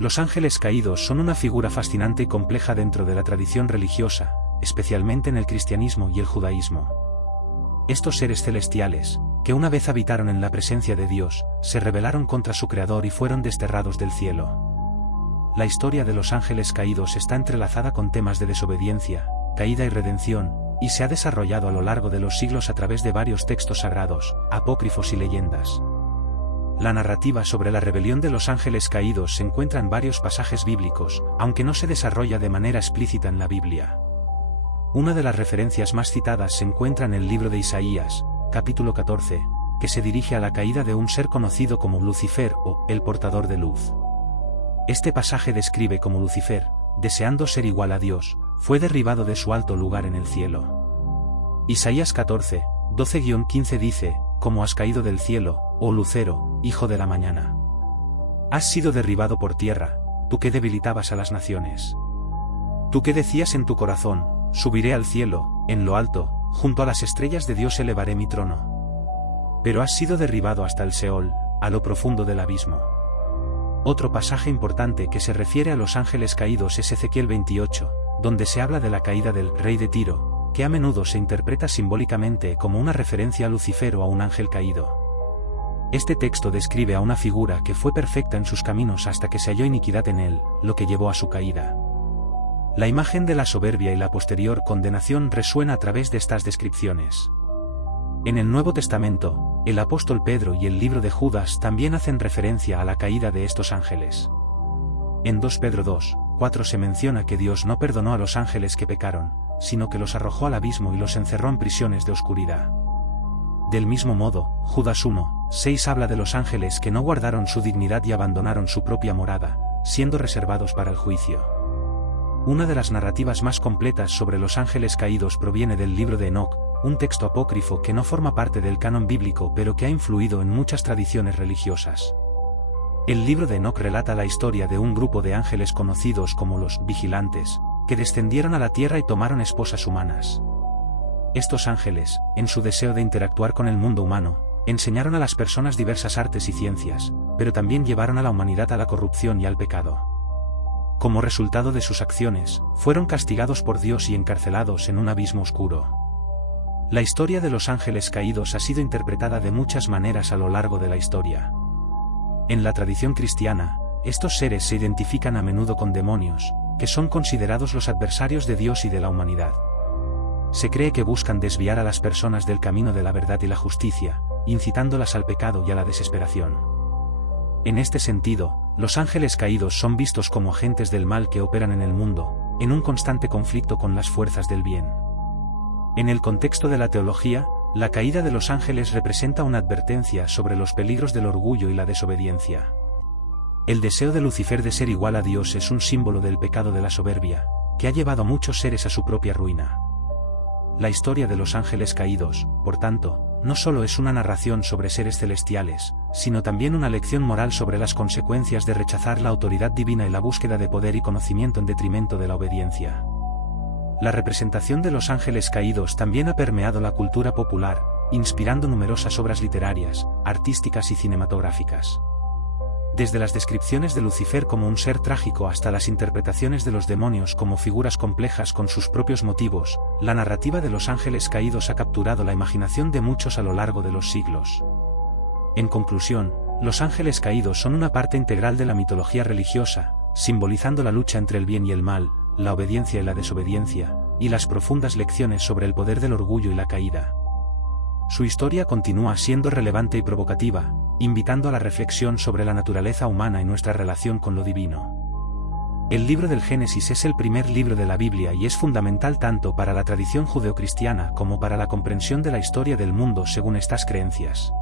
Los ángeles caídos son una figura fascinante y compleja dentro de la tradición religiosa, especialmente en el cristianismo y el judaísmo. Estos seres celestiales, que una vez habitaron en la presencia de Dios, se rebelaron contra su Creador y fueron desterrados del cielo. La historia de los ángeles caídos está entrelazada con temas de desobediencia, caída y redención, y se ha desarrollado a lo largo de los siglos a través de varios textos sagrados, apócrifos y leyendas. La narrativa sobre la rebelión de los ángeles caídos se encuentra en varios pasajes bíblicos, aunque no se desarrolla de manera explícita en la Biblia. Una de las referencias más citadas se encuentra en el libro de Isaías, capítulo 14, que se dirige a la caída de un ser conocido como Lucifer o el portador de luz. Este pasaje describe cómo Lucifer, deseando ser igual a Dios, fue derribado de su alto lugar en el cielo. Isaías 14, 12-15 dice: «Como has caído del cielo, oh Lucero, hijo de la mañana. Has sido derribado por tierra, tú que debilitabas a las naciones. Tú que decías en tu corazón: subiré al cielo, en lo alto, junto a las estrellas de Dios elevaré mi trono. Pero has sido derribado hasta el Seol, a lo profundo del abismo». Otro pasaje importante que se refiere a los ángeles caídos es Ezequiel 28, donde se habla de la caída del rey de Tiro, que a menudo se interpreta simbólicamente como una referencia a Lucifer o a un ángel caído. Este texto describe a una figura que fue perfecta en sus caminos hasta que se halló iniquidad en él, lo que llevó a su caída. La imagen de la soberbia y la posterior condenación resuena a través de estas descripciones. En el Nuevo Testamento, el apóstol Pedro y el libro de Judas también hacen referencia a la caída de estos ángeles. En 2 Pedro 2, 4 se menciona que Dios no perdonó a los ángeles que pecaron, sino que los arrojó al abismo y los encerró en prisiones de oscuridad. Del mismo modo, Judas 1, 6 habla de los ángeles que no guardaron su dignidad y abandonaron su propia morada, siendo reservados para el juicio. Una de las narrativas más completas sobre los ángeles caídos proviene del libro de Enoc, un texto apócrifo que no forma parte del canon bíblico pero que ha influido en muchas tradiciones religiosas. El libro de Enoc relata la historia de un grupo de ángeles conocidos como los vigilantes, que descendieron a la tierra y tomaron esposas humanas. Estos ángeles, en su deseo de interactuar con el mundo humano, enseñaron a las personas diversas artes y ciencias, pero también llevaron a la humanidad a la corrupción y al pecado. Como resultado de sus acciones, fueron castigados por Dios y encarcelados en un abismo oscuro. La historia de los ángeles caídos ha sido interpretada de muchas maneras a lo largo de la historia. En la tradición cristiana, estos seres se identifican a menudo con demonios, que son considerados los adversarios de Dios y de la humanidad. Se cree que buscan desviar a las personas del camino de la verdad y la justicia, incitándolas al pecado y a la desesperación. En este sentido, los ángeles caídos son vistos como agentes del mal que operan en el mundo, en un constante conflicto con las fuerzas del bien. En el contexto de la teología, la caída de los ángeles representa una advertencia sobre los peligros del orgullo y la desobediencia. El deseo de Lucifer de ser igual a Dios es un símbolo del pecado de la soberbia, que ha llevado a muchos seres a su propia ruina. La historia de los ángeles caídos, por tanto, no solo es una narración sobre seres celestiales, sino también una lección moral sobre las consecuencias de rechazar la autoridad divina y la búsqueda de poder y conocimiento en detrimento de la obediencia. La representación de los ángeles caídos también ha permeado la cultura popular, inspirando numerosas obras literarias, artísticas y cinematográficas. Desde las descripciones de Lucifer como un ser trágico hasta las interpretaciones de los demonios como figuras complejas con sus propios motivos, la narrativa de los ángeles caídos ha capturado la imaginación de muchos a lo largo de los siglos. En conclusión, los ángeles caídos son una parte integral de la mitología religiosa, simbolizando la lucha entre el bien y el mal, la obediencia y la desobediencia, y las profundas lecciones sobre el poder del orgullo y la caída. Su historia continúa siendo relevante y provocativa, invitando a la reflexión sobre la naturaleza humana y nuestra relación con lo divino. El libro del Génesis es el primer libro de la Biblia y es fundamental tanto para la tradición judeocristiana como para la comprensión de la historia del mundo según estas creencias.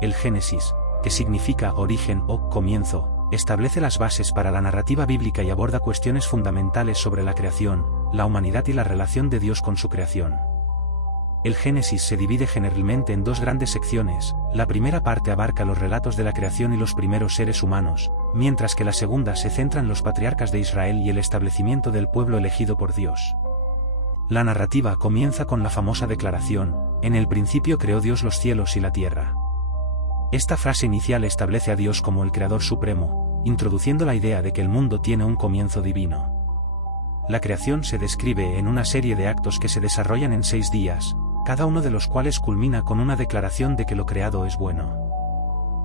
El Génesis, que significa origen o comienzo, establece las bases para la narrativa bíblica y aborda cuestiones fundamentales sobre la creación, la humanidad y la relación de Dios con su creación. El Génesis se divide generalmente en dos grandes secciones. La primera parte abarca los relatos de la creación y los primeros seres humanos, mientras que la segunda se centra en los patriarcas de Israel y el establecimiento del pueblo elegido por Dios. La narrativa comienza con la famosa declaración: «En el principio creó Dios los cielos y la tierra». Esta frase inicial establece a Dios como el Creador Supremo, introduciendo la idea de que el mundo tiene un comienzo divino. La creación se describe en una serie de actos que se desarrollan en 6 días, cada uno de los cuales culmina con una declaración de que lo creado es bueno.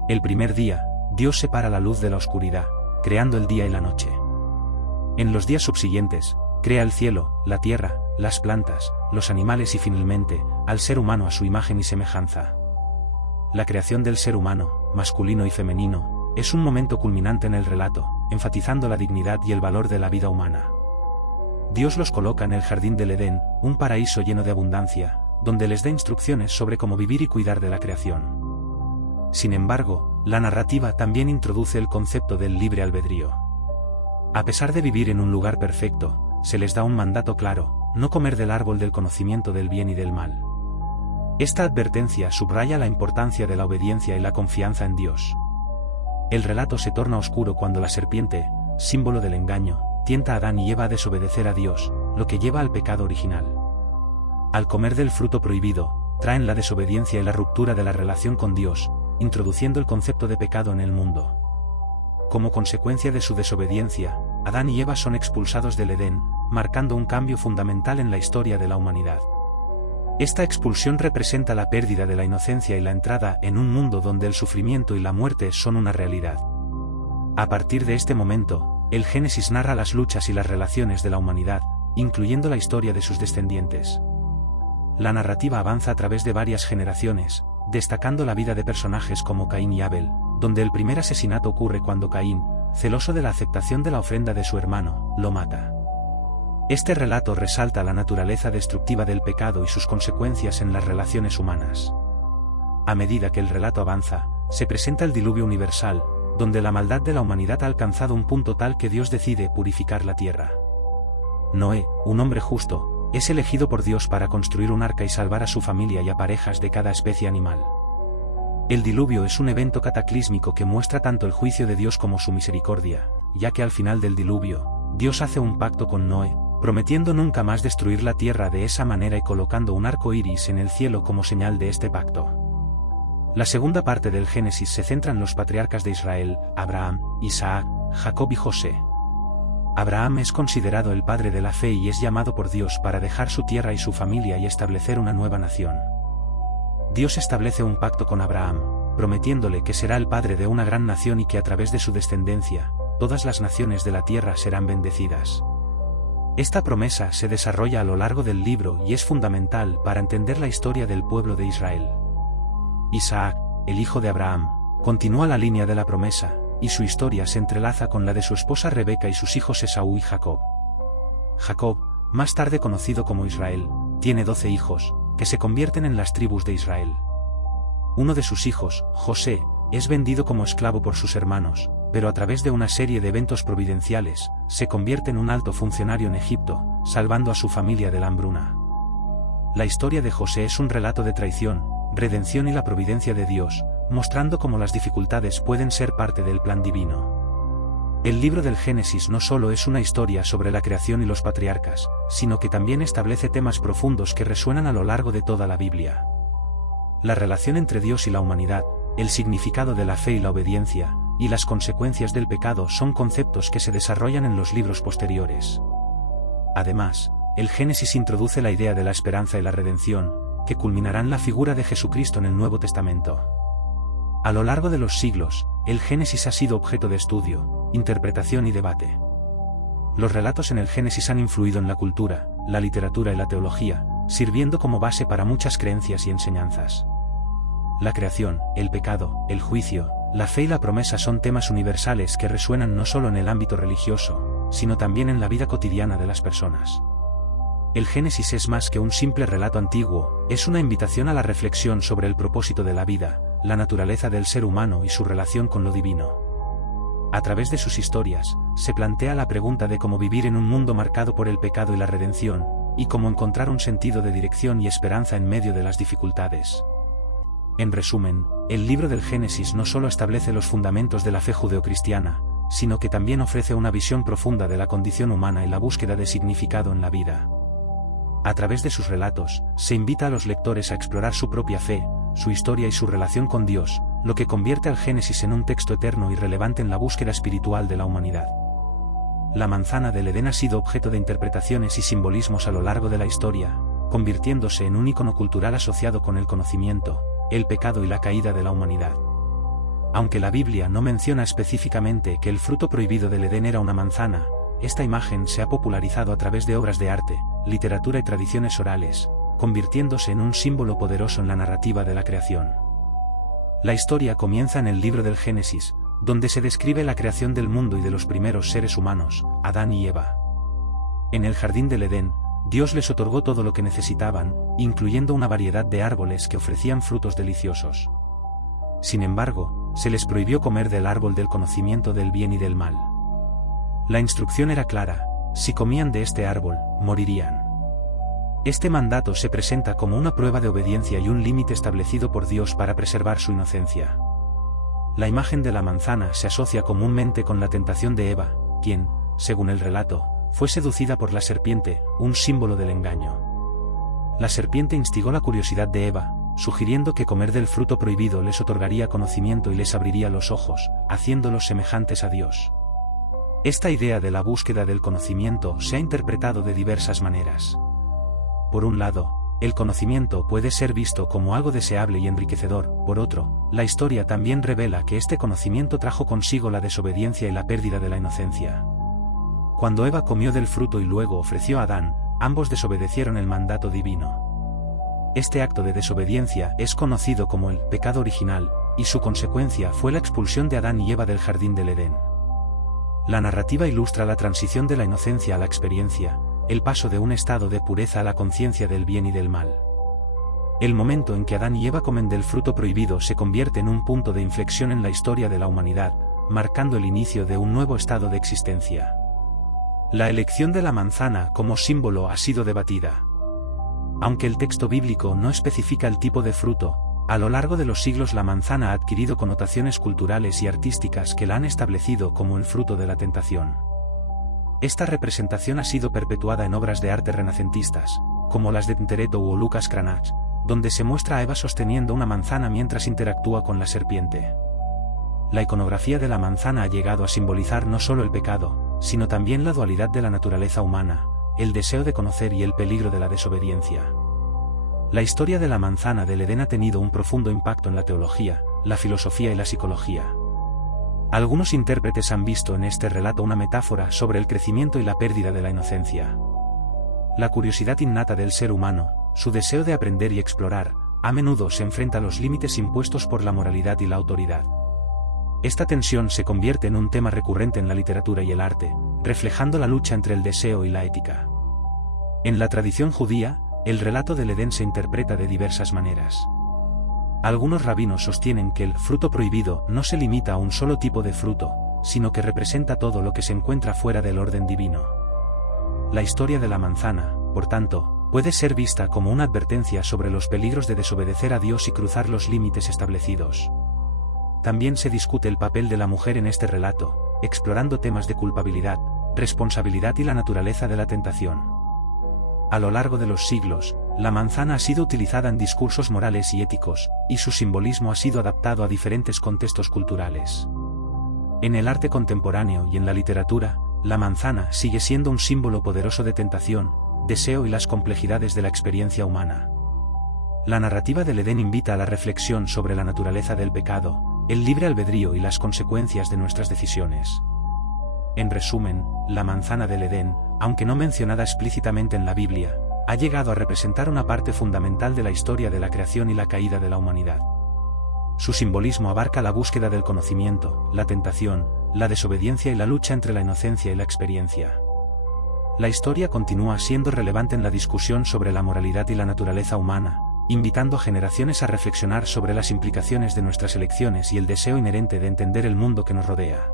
El primer día, Dios separa la luz de la oscuridad, creando el día y la noche. En los días subsiguientes, crea el cielo, la tierra, las plantas, los animales y finalmente, al ser humano a su imagen y semejanza. La creación del ser humano, masculino y femenino, es un momento culminante en el relato, enfatizando la dignidad y el valor de la vida humana. Dios los coloca en el jardín del Edén, un paraíso lleno de abundancia, donde les da instrucciones sobre cómo vivir y cuidar de la creación. Sin embargo, la narrativa también introduce el concepto del libre albedrío. A pesar de vivir en un lugar perfecto, se les da un mandato claro: no comer del árbol del conocimiento del bien y del mal. Esta advertencia subraya la importancia de la obediencia y la confianza en Dios. El relato se torna oscuro cuando la serpiente, símbolo del engaño, tienta a Adán y Eva a desobedecer a Dios, lo que lleva al pecado original. Al comer del fruto prohibido, traen la desobediencia y la ruptura de la relación con Dios, introduciendo el concepto de pecado en el mundo. Como consecuencia de su desobediencia, Adán y Eva son expulsados del Edén, marcando un cambio fundamental en la historia de la humanidad. Esta expulsión representa la pérdida de la inocencia y la entrada en un mundo donde el sufrimiento y la muerte son una realidad. A partir de este momento, el Génesis narra las luchas y las relaciones de la humanidad, incluyendo la historia de sus descendientes. La narrativa avanza a través de varias generaciones, destacando la vida de personajes como Caín y Abel, donde el primer asesinato ocurre cuando Caín, celoso de la aceptación de la ofrenda de su hermano, lo mata. Este relato resalta la naturaleza destructiva del pecado y sus consecuencias en las relaciones humanas. A medida que el relato avanza, se presenta el diluvio universal, donde la maldad de la humanidad ha alcanzado un punto tal que Dios decide purificar la tierra. Noé, un hombre justo, es elegido por Dios para construir un arca y salvar a su familia y a parejas de cada especie animal. El diluvio es un evento cataclísmico que muestra tanto el juicio de Dios como su misericordia, ya que al final del diluvio, Dios hace un pacto con Noé, prometiendo nunca más destruir la tierra de esa manera y colocando un arco iris en el cielo como señal de este pacto. La segunda parte del Génesis se centra en los patriarcas de Israel: Abraham, Isaac, Jacob y José. Abraham es considerado el padre de la fe y es llamado por Dios para dejar su tierra y su familia y establecer una nueva nación. Dios establece un pacto con Abraham, prometiéndole que será el padre de una gran nación y que a través de su descendencia, todas las naciones de la tierra serán bendecidas. Esta promesa se desarrolla a lo largo del libro y es fundamental para entender la historia del pueblo de Israel. Isaac, el hijo de Abraham, continúa la línea de la promesa, y su historia se entrelaza con la de su esposa Rebeca y sus hijos Esaú y Jacob. Jacob, más tarde conocido como Israel, tiene 12 hijos, que se convierten en las tribus de Israel. Uno de sus hijos, José, es vendido como esclavo por sus hermanos, pero a través de una serie de eventos providenciales, se convierte en un alto funcionario en Egipto, salvando a su familia de la hambruna. La historia de José es un relato de traición, redención y la providencia de Dios, mostrando cómo las dificultades pueden ser parte del plan divino. El libro del Génesis no solo es una historia sobre la creación y los patriarcas, sino que también establece temas profundos que resuenan a lo largo de toda la Biblia. La relación entre Dios y la humanidad, el significado de la fe y la obediencia, y las consecuencias del pecado son conceptos que se desarrollan en los libros posteriores. Además, el Génesis introduce la idea de la esperanza y la redención, que culminarán la figura de Jesucristo en el Nuevo Testamento. A lo largo de los siglos, el Génesis ha sido objeto de estudio, interpretación y debate. Los relatos en el Génesis han influido en la cultura, la literatura y la teología, sirviendo como base para muchas creencias y enseñanzas. La creación, el pecado, el juicio, la fe y la promesa son temas universales que resuenan no solo en el ámbito religioso, sino también en la vida cotidiana de las personas. El Génesis es más que un simple relato antiguo, es una invitación a la reflexión sobre el propósito de la vida, la naturaleza del ser humano y su relación con lo divino. A través de sus historias, se plantea la pregunta de cómo vivir en un mundo marcado por el pecado y la redención, y cómo encontrar un sentido de dirección y esperanza en medio de las dificultades. En resumen, el libro del Génesis no solo establece los fundamentos de la fe judeocristiana, sino que también ofrece una visión profunda de la condición humana y la búsqueda de significado en la vida. A través de sus relatos, se invita a los lectores a explorar su propia fe, su historia y su relación con Dios, lo que convierte al Génesis en un texto eterno y relevante en la búsqueda espiritual de la humanidad. La manzana del Edén ha sido objeto de interpretaciones y simbolismos a lo largo de la historia, convirtiéndose en un ícono cultural asociado con el conocimiento, el pecado y la caída de la humanidad. Aunque la Biblia no menciona específicamente que el fruto prohibido del Edén era una manzana, esta imagen se ha popularizado a través de obras de arte, literatura y tradiciones orales, convirtiéndose en un símbolo poderoso en la narrativa de la creación. La historia comienza en el libro del Génesis, donde se describe la creación del mundo y de los primeros seres humanos, Adán y Eva. En el jardín del Edén, Dios les otorgó todo lo que necesitaban, incluyendo una variedad de árboles que ofrecían frutos deliciosos. Sin embargo, se les prohibió comer del árbol del conocimiento del bien y del mal. La instrucción era clara: si comían de este árbol, morirían. Este mandato se presenta como una prueba de obediencia y un límite establecido por Dios para preservar su inocencia. La imagen de la manzana se asocia comúnmente con la tentación de Eva, quien, según el relato, fue seducida por la serpiente, un símbolo del engaño. La serpiente instigó la curiosidad de Eva, sugiriendo que comer del fruto prohibido les otorgaría conocimiento y les abriría los ojos, haciéndolos semejantes a Dios. Esta idea de la búsqueda del conocimiento se ha interpretado de diversas maneras. Por un lado, el conocimiento puede ser visto como algo deseable y enriquecedor. Por otro, la historia también revela que este conocimiento trajo consigo la desobediencia y la pérdida de la inocencia. Cuando Eva comió del fruto y luego ofreció a Adán, ambos desobedecieron el mandato divino. Este acto de desobediencia es conocido como el pecado original, y su consecuencia fue la expulsión de Adán y Eva del jardín del Edén. La narrativa ilustra la transición de la inocencia a la experiencia, el paso de un estado de pureza a la conciencia del bien y del mal. El momento en que Adán y Eva comen del fruto prohibido se convierte en un punto de inflexión en la historia de la humanidad, marcando el inicio de un nuevo estado de existencia. La elección de la manzana como símbolo ha sido debatida. Aunque el texto bíblico no especifica el tipo de fruto, a lo largo de los siglos la manzana ha adquirido connotaciones culturales y artísticas que la han establecido como el fruto de la tentación. Esta representación ha sido perpetuada en obras de arte renacentistas, como las de Tintoretto o Lucas Cranach, donde se muestra a Eva sosteniendo una manzana mientras interactúa con la serpiente. La iconografía de la manzana ha llegado a simbolizar no solo el pecado, sino también la dualidad de la naturaleza humana, el deseo de conocer y el peligro de la desobediencia. La historia de la manzana del Edén ha tenido un profundo impacto en la teología, la filosofía y la psicología. Algunos intérpretes han visto en este relato una metáfora sobre el crecimiento y la pérdida de la inocencia. La curiosidad innata del ser humano, su deseo de aprender y explorar, a menudo se enfrenta a los límites impuestos por la moralidad y la autoridad. Esta tensión se convierte en un tema recurrente en la literatura y el arte, reflejando la lucha entre el deseo y la ética. En la tradición judía, el relato del Edén se interpreta de diversas maneras. Algunos rabinos sostienen que el fruto prohibido no se limita a un solo tipo de fruto, sino que representa todo lo que se encuentra fuera del orden divino. La historia de la manzana, por tanto, puede ser vista como una advertencia sobre los peligros de desobedecer a Dios y cruzar los límites establecidos. También se discute el papel de la mujer en este relato, explorando temas de culpabilidad, responsabilidad y la naturaleza de la tentación. A lo largo de los siglos, la manzana ha sido utilizada en discursos morales y éticos, y su simbolismo ha sido adaptado a diferentes contextos culturales. En el arte contemporáneo y en la literatura, la manzana sigue siendo un símbolo poderoso de tentación, deseo y las complejidades de la experiencia humana. La narrativa del Edén invita a la reflexión sobre la naturaleza del pecado, el libre albedrío y las consecuencias de nuestras decisiones. En resumen, la manzana del Edén, aunque no mencionada explícitamente en la Biblia, ha llegado a representar una parte fundamental de la historia de la creación y la caída de la humanidad. Su simbolismo abarca la búsqueda del conocimiento, la tentación, la desobediencia y la lucha entre la inocencia y la experiencia. La historia continúa siendo relevante en la discusión sobre la moralidad y la naturaleza humana, invitando a generaciones a reflexionar sobre las implicaciones de nuestras elecciones y el deseo inherente de entender el mundo que nos rodea.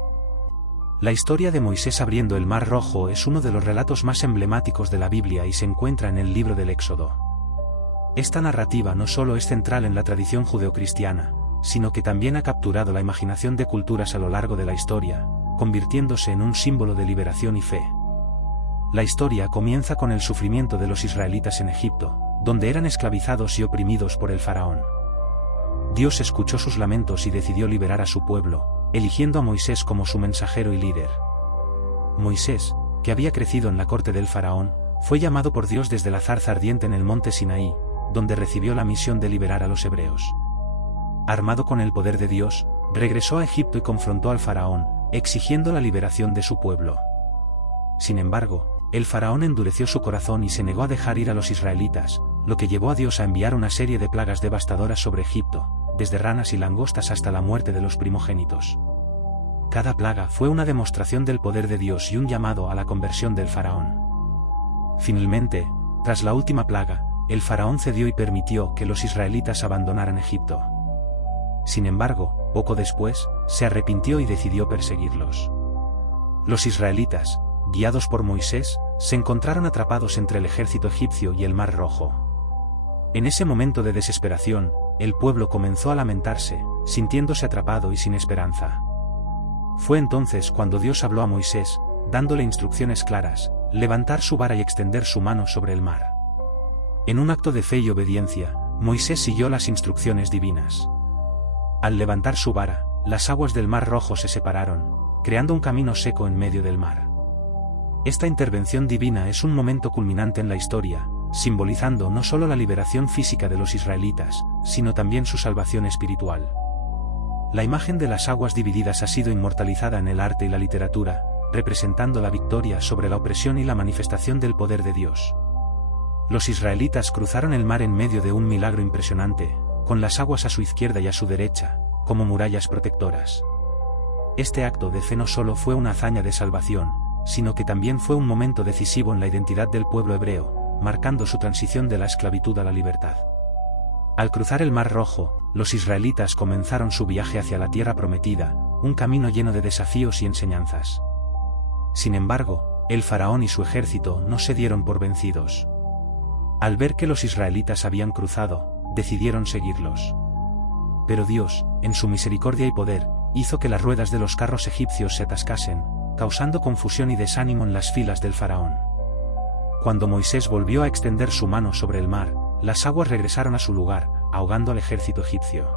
La historia de Moisés abriendo el Mar Rojo es uno de los relatos más emblemáticos de la Biblia y se encuentra en el libro del Éxodo. Esta narrativa no solo es central en la tradición judeocristiana, sino que también ha capturado la imaginación de culturas a lo largo de la historia, convirtiéndose en un símbolo de liberación y fe. La historia comienza con el sufrimiento de los israelitas en Egipto, donde eran esclavizados y oprimidos por el faraón. Dios escuchó sus lamentos y decidió liberar a su pueblo, eligiendo a Moisés como su mensajero y líder. Moisés, que había crecido en la corte del faraón, fue llamado por Dios desde la zarza ardiente en el monte Sinaí, donde recibió la misión de liberar a los hebreos. Armado con el poder de Dios, regresó a Egipto y confrontó al faraón, exigiendo la liberación de su pueblo. Sin embargo, el faraón endureció su corazón y se negó a dejar ir a los israelitas, lo que llevó a Dios a enviar una serie de plagas devastadoras sobre Egipto, desde ranas y langostas hasta la muerte de los primogénitos. Cada plaga fue una demostración del poder de Dios y un llamado a la conversión del faraón. Finalmente, tras la última plaga, el faraón cedió y permitió que los israelitas abandonaran Egipto. Sin embargo, poco después, se arrepintió y decidió perseguirlos. Los israelitas, guiados por Moisés, se encontraron atrapados entre el ejército egipcio y el Mar Rojo. En ese momento de desesperación, el pueblo comenzó a lamentarse, sintiéndose atrapado y sin esperanza. Fue entonces cuando Dios habló a Moisés, dándole instrucciones claras: levantar su vara y extender su mano sobre el mar. En un acto de fe y obediencia, Moisés siguió las instrucciones divinas. Al levantar su vara, las aguas del Mar Rojo se separaron, creando un camino seco en medio del mar. Esta intervención divina es un momento culminante en la historia, simbolizando no solo la liberación física de los israelitas, sino también su salvación espiritual. La imagen de las aguas divididas ha sido inmortalizada en el arte y la literatura, representando la victoria sobre la opresión y la manifestación del poder de Dios. Los israelitas cruzaron el mar en medio de un milagro impresionante, con las aguas a su izquierda y a su derecha, como murallas protectoras. Este acto de fe no solo fue una hazaña de salvación, sino que también fue un momento decisivo en la identidad del pueblo hebreo, marcando su transición de la esclavitud a la libertad. Al cruzar el Mar Rojo, los israelitas comenzaron su viaje hacia la tierra prometida, un camino lleno de desafíos y enseñanzas. Sin embargo, el faraón y su ejército no se dieron por vencidos. Al ver que los israelitas habían cruzado, decidieron seguirlos. Pero Dios, en su misericordia y poder, hizo que las ruedas de los carros egipcios se atascasen, causando confusión y desánimo en las filas del faraón. Cuando Moisés volvió a extender su mano sobre el mar, las aguas regresaron a su lugar, ahogando al ejército egipcio.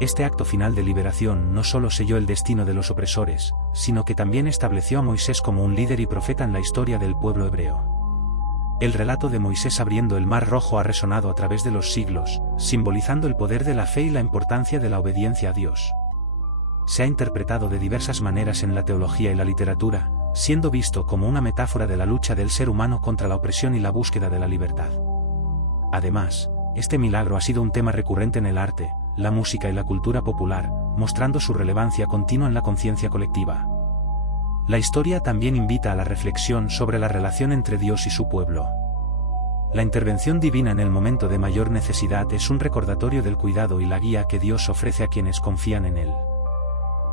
Este acto final de liberación no solo selló el destino de los opresores, sino que también estableció a Moisés como un líder y profeta en la historia del pueblo hebreo. El relato de Moisés abriendo el Mar Rojo ha resonado a través de los siglos, simbolizando el poder de la fe y la importancia de la obediencia a Dios. Se ha interpretado de diversas maneras en la teología y la literatura, siendo visto como una metáfora de la lucha del ser humano contra la opresión y la búsqueda de la libertad. Además, este milagro ha sido un tema recurrente en el arte, la música y la cultura popular, mostrando su relevancia continua en la conciencia colectiva. La historia también invita a la reflexión sobre la relación entre Dios y su pueblo. La intervención divina en el momento de mayor necesidad es un recordatorio del cuidado y la guía que Dios ofrece a quienes confían en Él.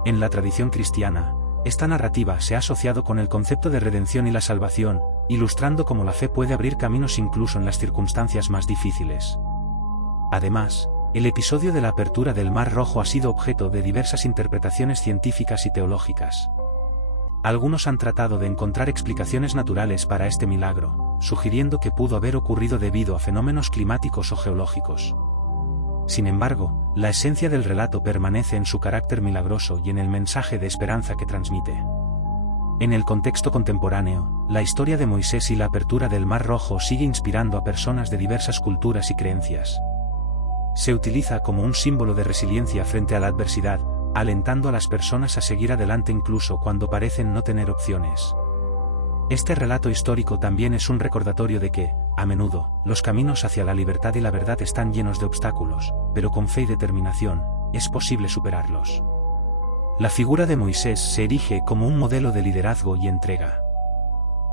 En la tradición cristiana, esta narrativa se ha asociado con el concepto de redención y la salvación, ilustrando cómo la fe puede abrir caminos incluso en las circunstancias más difíciles. Además, el episodio de la apertura del Mar Rojo ha sido objeto de diversas interpretaciones científicas y teológicas. Algunos han tratado de encontrar explicaciones naturales para este milagro, sugiriendo que pudo haber ocurrido debido a fenómenos climáticos o geológicos. Sin embargo, la esencia del relato permanece en su carácter milagroso y en el mensaje de esperanza que transmite. En el contexto contemporáneo, la historia de Moisés y la apertura del Mar Rojo sigue inspirando a personas de diversas culturas y creencias. Se utiliza como un símbolo de resiliencia frente a la adversidad, alentando a las personas a seguir adelante incluso cuando parecen no tener opciones. Este relato histórico también es un recordatorio de que, a menudo, los caminos hacia la libertad y la verdad están llenos de obstáculos, pero con fe y determinación, es posible superarlos. La figura de Moisés se erige como un modelo de liderazgo y entrega.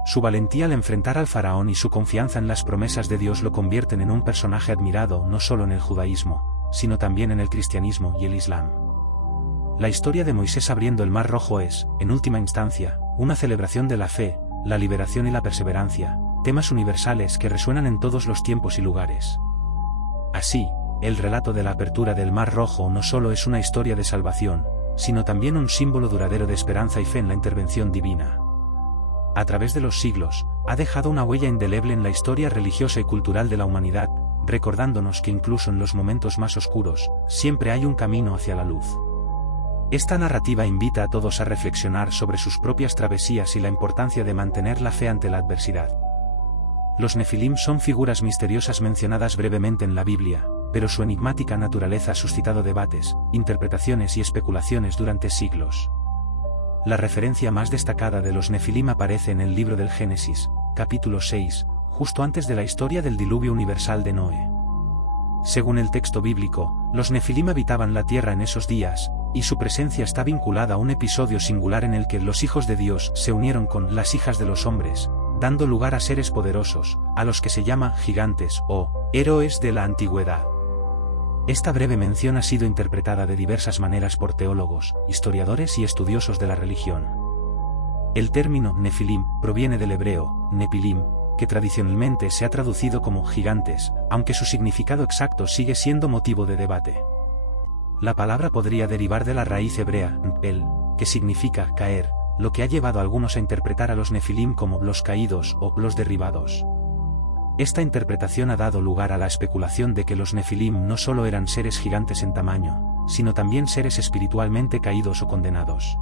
Su valentía al enfrentar al faraón y su confianza en las promesas de Dios lo convierten en un personaje admirado no solo en el judaísmo, sino también en el cristianismo y el islam. La historia de Moisés abriendo el Mar Rojo es, en última instancia, una celebración de la fe, la liberación y la perseverancia, temas universales que resuenan en todos los tiempos y lugares. Así, el relato de la apertura del Mar Rojo no solo es una historia de salvación, sino también un símbolo duradero de esperanza y fe en la intervención divina. A través de los siglos, ha dejado una huella indeleble en la historia religiosa y cultural de la humanidad, recordándonos que incluso en los momentos más oscuros, siempre hay un camino hacia la luz. Esta narrativa invita a todos a reflexionar sobre sus propias travesías y la importancia de mantener la fe ante la adversidad. Los Nefilim son figuras misteriosas mencionadas brevemente en la Biblia, pero su enigmática naturaleza ha suscitado debates, interpretaciones y especulaciones durante siglos. La referencia más destacada de los Nefilim aparece en el libro del Génesis, capítulo 6, justo antes de la historia del diluvio universal de Noé. Según el texto bíblico, los Nefilim habitaban la tierra en esos días, y su presencia está vinculada a un episodio singular en el que los hijos de Dios se unieron con las hijas de los hombres, dando lugar a seres poderosos, a los que se llama gigantes o héroes de la antigüedad. Esta breve mención ha sido interpretada de diversas maneras por teólogos, historiadores y estudiosos de la religión. El término Nefilim proviene del hebreo Nepilim, que tradicionalmente se ha traducido como gigantes, aunque su significado exacto sigue siendo motivo de debate. La palabra podría derivar de la raíz hebrea Npel, que significa caer, lo que ha llevado a algunos a interpretar a los Nefilim como los caídos o los derribados. Esta interpretación ha dado lugar a la especulación de que los Nefilim no solo eran seres gigantes en tamaño, sino también seres espiritualmente caídos o condenados.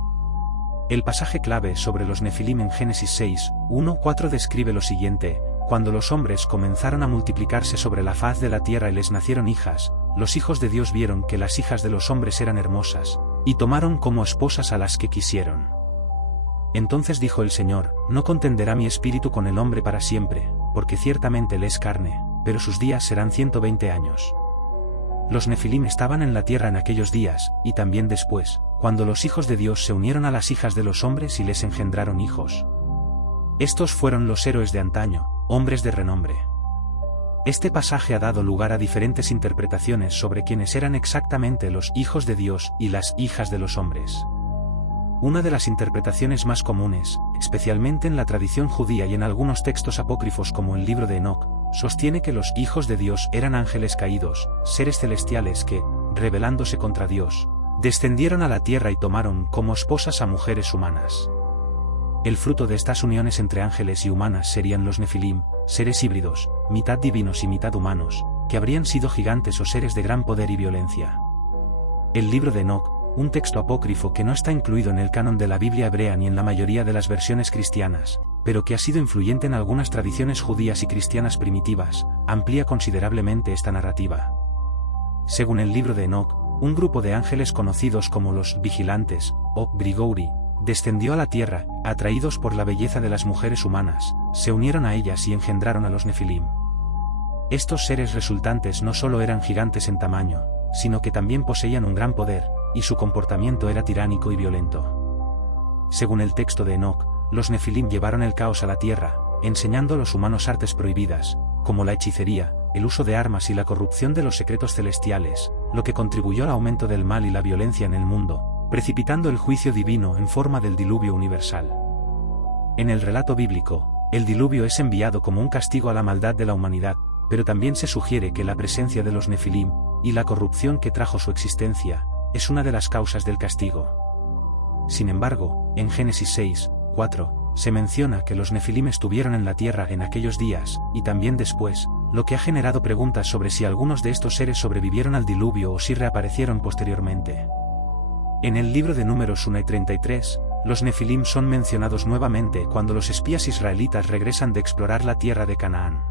El pasaje clave sobre los Nefilim en Génesis 6, 1-4 describe lo siguiente: cuando los hombres comenzaron a multiplicarse sobre la faz de la tierra y les nacieron hijas, los hijos de Dios vieron que las hijas de los hombres eran hermosas, y tomaron como esposas a las que quisieron. Entonces dijo el Señor: no contenderá mi espíritu con el hombre para siempre, porque ciertamente él es carne, pero sus días serán 120 años. Los Nefilim estaban en la tierra en aquellos días, y también después, cuando los hijos de Dios se unieron a las hijas de los hombres y les engendraron hijos. Estos fueron los héroes de antaño, hombres de renombre. Este pasaje ha dado lugar a diferentes interpretaciones sobre quiénes eran exactamente los hijos de Dios y las hijas de los hombres. Una de las interpretaciones más comunes, especialmente en la tradición judía y en algunos textos apócrifos como el libro de Enoc, sostiene que los hijos de Dios eran ángeles caídos, seres celestiales que, rebelándose contra Dios, descendieron a la tierra y tomaron como esposas a mujeres humanas. El fruto de estas uniones entre ángeles y humanas serían los Nefilim, seres híbridos, mitad divinos y mitad humanos, que habrían sido gigantes o seres de gran poder y violencia. El libro de Enoc, un texto apócrifo que no está incluido en el canon de la Biblia hebrea ni en la mayoría de las versiones cristianas, pero que ha sido influyente en algunas tradiciones judías y cristianas primitivas, amplía considerablemente esta narrativa. Según el libro de Enoc, un grupo de ángeles conocidos como los vigilantes, o Brigouri, descendió a la tierra, atraídos por la belleza de las mujeres humanas, se unieron a ellas y engendraron a los Nefilim. Estos seres resultantes no solo eran gigantes en tamaño, sino que también poseían un gran poder, y su comportamiento era tiránico y violento. Según el texto de Enoc, los Nefilim llevaron el caos a la tierra, enseñando a los humanos artes prohibidas, como la hechicería, el uso de armas y la corrupción de los secretos celestiales, lo que contribuyó al aumento del mal y la violencia en el mundo, precipitando el juicio divino en forma del diluvio universal. En el relato bíblico, el diluvio es enviado como un castigo a la maldad de la humanidad, pero también se sugiere que la presencia de los Nefilim, y la corrupción que trajo su existencia, es una de las causas del castigo. Sin embargo, en Génesis 6, 4, se menciona que los Nefilim estuvieron en la tierra en aquellos días, y también después, lo que ha generado preguntas sobre si algunos de estos seres sobrevivieron al diluvio o si reaparecieron posteriormente. En el libro de Números 1 y 33, los Nefilim son mencionados nuevamente cuando los espías israelitas regresan de explorar la tierra de Canaán.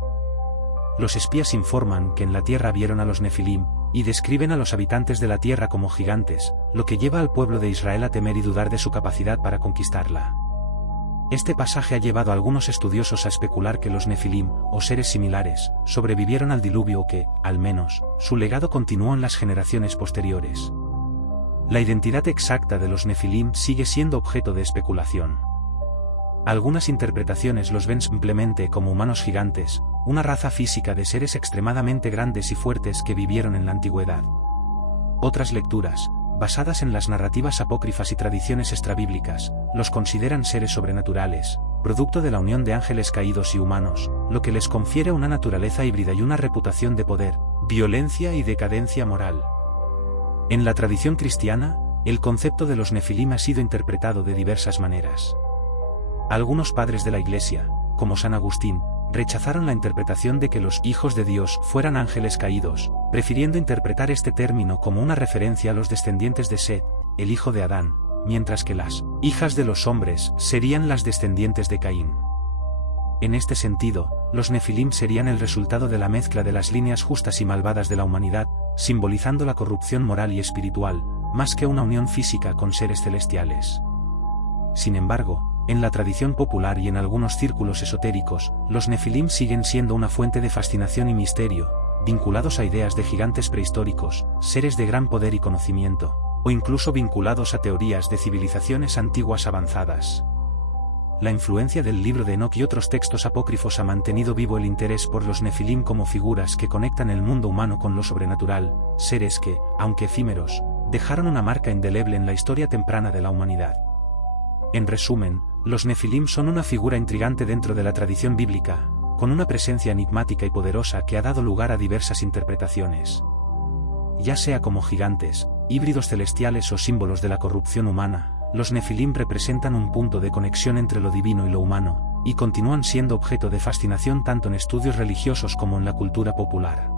Los espías informan que en la tierra vieron a los Nefilim, y describen a los habitantes de la tierra como gigantes, lo que lleva al pueblo de Israel a temer y dudar de su capacidad para conquistarla. Este pasaje ha llevado a algunos estudiosos a especular que los Nefilim, o seres similares, sobrevivieron al diluvio o que, al menos, su legado continuó en las generaciones posteriores. La identidad exacta de los Nefilim sigue siendo objeto de especulación. Algunas interpretaciones los ven simplemente como humanos gigantes, una raza física de seres extremadamente grandes y fuertes que vivieron en la antigüedad. Otras lecturas, basadas en las narrativas apócrifas y tradiciones extrabíblicas, los consideran seres sobrenaturales, producto de la unión de ángeles caídos y humanos, lo que les confiere una naturaleza híbrida y una reputación de poder, violencia y decadencia moral. En la tradición cristiana, el concepto de los Nefilim ha sido interpretado de diversas maneras. Algunos padres de la Iglesia, como San Agustín, rechazaron la interpretación de que los hijos de Dios fueran ángeles caídos, prefiriendo interpretar este término como una referencia a los descendientes de Set, el hijo de Adán, mientras que las hijas de los hombres serían las descendientes de Caín. En este sentido, los Nefilim serían el resultado de la mezcla de las líneas justas y malvadas de la humanidad, simbolizando la corrupción moral y espiritual, más que una unión física con seres celestiales. Sin embargo, en la tradición popular y en algunos círculos esotéricos, los Nefilim siguen siendo una fuente de fascinación y misterio, vinculados a ideas de gigantes prehistóricos, seres de gran poder y conocimiento, o incluso vinculados a teorías de civilizaciones antiguas avanzadas. La influencia del libro de Enoc y otros textos apócrifos ha mantenido vivo el interés por los Nefilim como figuras que conectan el mundo humano con lo sobrenatural, seres que, aunque efímeros, dejaron una marca indeleble en la historia temprana de la humanidad. En resumen, los Nefilim son una figura intrigante dentro de la tradición bíblica, con una presencia enigmática y poderosa que ha dado lugar a diversas interpretaciones. Ya sea como gigantes, híbridos celestiales o símbolos de la corrupción humana, los Nefilim representan un punto de conexión entre lo divino y lo humano, y continúan siendo objeto de fascinación tanto en estudios religiosos como en la cultura popular.